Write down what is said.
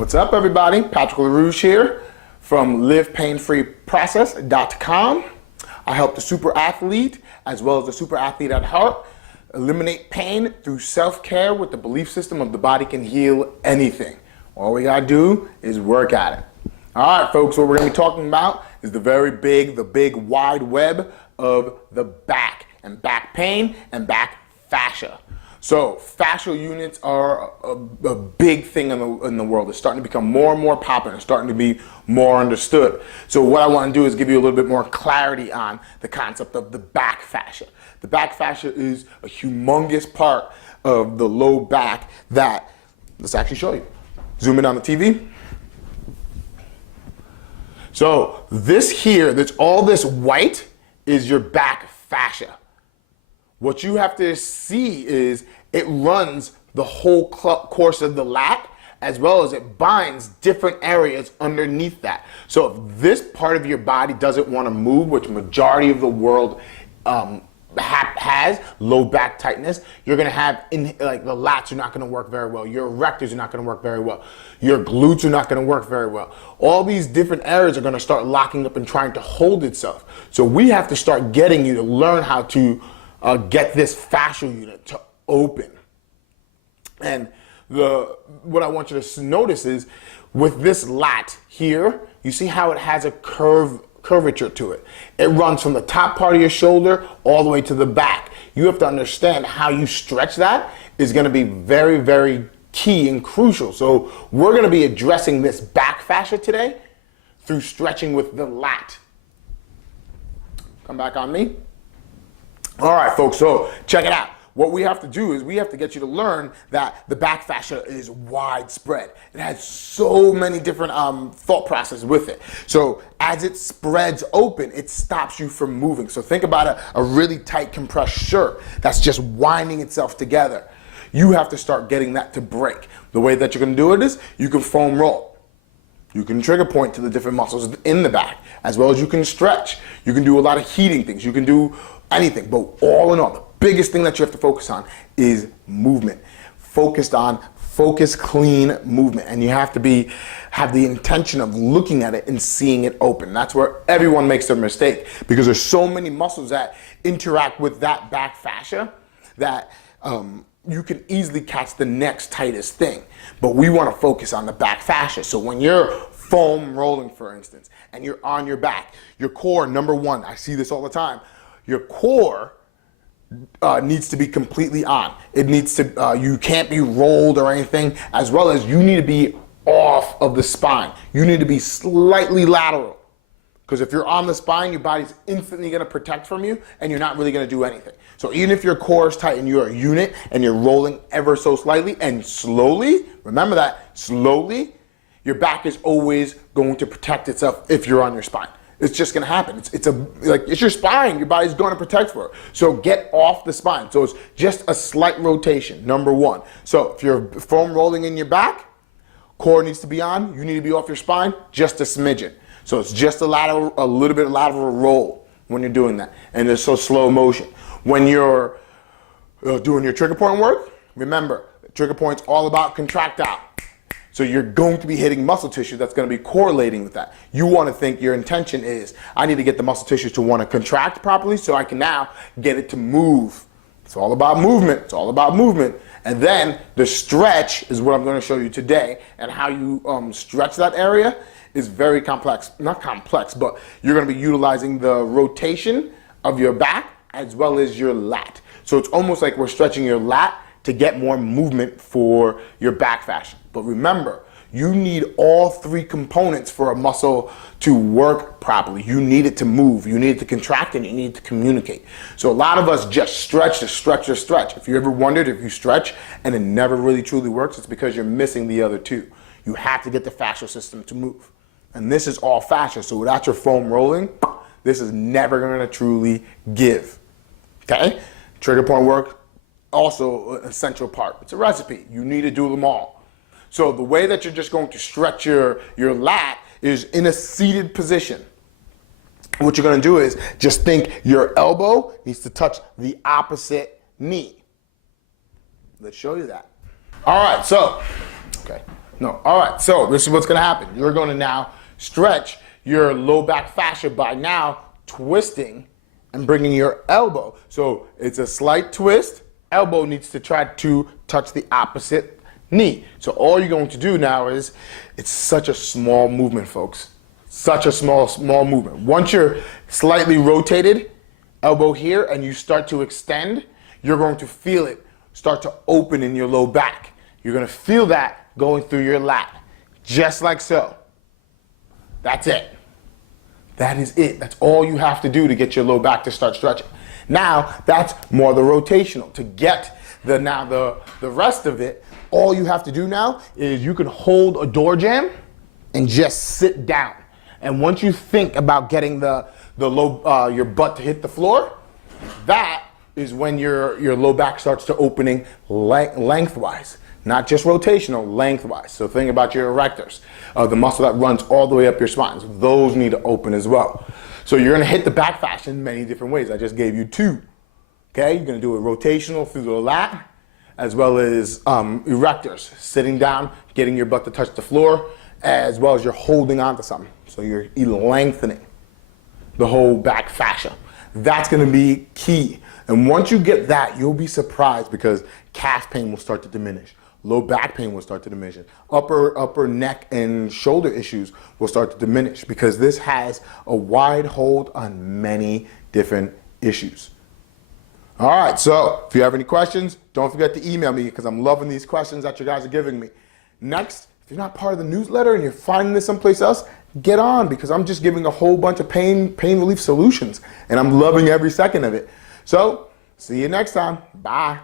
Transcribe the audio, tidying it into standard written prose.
What's up, everybody? Patrick LaRouche here from livepainfreeprocess.com. I help the super athlete as well as the super athlete at heart eliminate pain through self-care with the belief system of the body can heal anything. All we gotta do is work at it. All right, folks, what we're gonna be talking about is the big wide web of the back and back pain and back fascia. So fascial units are a big thing in the world. It's starting to become more and more popular. It's starting to be more understood. So what I want to do is give you a little bit more clarity on the concept of the back fascia. The back fascia is a humongous part of the low back that, let's actually show you. Zoom in on the TV. So this here, all this white is your back fascia. What you have to see is it runs the whole course of the lat, as well as it binds different areas underneath that. So if this part of your body doesn't want to move, which majority of the world has low back tightness, you're going to have, like, the lats are not going to work very well. Your erectors are not going to work very well. Your glutes are not going to work very well. All these different areas are going to start locking up and trying to hold itself. So we have to start getting you to learn how to get this fascial unit to open. And what I want you to notice is with this lat here, you see how it has a curvature to it. It runs from the top part of your shoulder all the way to the back. You have to understand how you stretch that is going to be very, very key and crucial. So we're going to be addressing this back fascia today through stretching with the lat. Come back on me. All right, folks, so check it out. What we have to do is we have to get you to learn that the back fascia is widespread. It has so many different thought processes with it. So as it spreads open, it stops you from moving. So think about a really tight compressed shirt that's just winding itself together. You have to start getting that to break. The way that you're going to do it is you can foam roll. You can trigger point to the different muscles in the back, as well as you can stretch. You can do a lot of heating things. You can do anything, but all in all, the biggest thing that you have to focus on is movement. Focused clean movement, and you have to have the intention of looking at it and seeing it open. That's where everyone makes their mistake, because there's so many muscles that interact with that back fascia that you can easily catch the next tightest thing. But we want to focus on the back fascia. So when you're foam rolling, for instance, and you're on your back, your core, number one, I see this all the time, your core needs to be completely on. It needs to, you can't be rolled or anything, as well as you need to be off of the spine. You need to be slightly lateral. Because if you're on the spine, your body's instantly going to protect from you, and you're not really going to do anything. So even if your core is tight and you're a unit and you're rolling ever so slightly and slowly, remember that, slowly, your back is always going to protect itself if you're on your spine. It's just going to happen. It's your spine. Your body's going to protect for it. So get off the spine. So it's just a slight rotation, number one. So if you're foam rolling in your back, core needs to be on. You need to be off your spine, just a smidgen. So it's just a little bit of lateral roll when you're doing that. And it's so slow motion. When you're doing your trigger point work, remember, trigger point's all about contractile. So you're going to be hitting muscle tissue that's going to be correlating with that. You want to think your intention is, I need to get the muscle tissues to want to contract properly so I can now get it to move. It's all about movement. It's all about movement. And then the stretch is what I'm going to show you today. And how you stretch that area is very complex. Not complex, but you're going to be utilizing the rotation of your back as well as your lat. So it's almost like we're stretching your lat to get more movement for your back fascia. But remember, you need all three components for a muscle to work properly. You need it to move, you need it to contract, and you need it to communicate. So a lot of us just stretch to stretch to stretch. If you ever wondered if you stretch and it never really truly works, it's because you're missing the other two. You have to get the fascial system to move. And this is all fascia, so without your foam rolling, this is never gonna truly give, okay? Trigger point work, also an essential part. It's a recipe. You need to do them all. So the way that you're just going to stretch your lat is in a seated position. What you're going to do is just think your elbow needs to touch the opposite knee. Let's show you that. All right, so, okay, No. All right, so this is what's gonna happen. You're gonna now stretch your low back fascia by now twisting and bringing your elbow. So it's a slight twist. Elbow needs to try to touch the opposite knee. So all you're going to do now is, it's such a small movement, folks. Such a small movement. Once you're slightly rotated, elbow here, and you start to extend, you're going to feel it start to open in your low back. You're gonna feel that going through your lat, just like so. That's it. That is it. That's all you have to do to get your low back to start stretching. Now, that's more the rotational. To get the rest of it, all you have to do now is you can hold a door jamb and just sit down. And once you think about getting your butt to hit the floor, that is when your low back starts to opening lengthwise. Not just rotational, lengthwise. So think about your erectors, the muscle that runs all the way up your spine. So those need to open as well. So you're gonna hit the back fascia in many different ways. I just gave you two. Okay, you're gonna do it rotational through the lat, as well as erectors, sitting down, getting your butt to touch the floor, as well as you're holding onto something. So you're lengthening the whole back fascia. That's gonna be key. And once you get that, you'll be surprised because calf pain will start to diminish. Low back pain will start to diminish. Upper neck and shoulder issues will start to diminish because this has a wide hold on many different issues. All right, so if you have any questions, don't forget to email me because I'm loving these questions that you guys are giving me. Next, if you're not part of the newsletter and you're finding this someplace else, get on because I'm just giving a whole bunch of pain relief solutions and I'm loving every second of it. So, see you next time. Bye.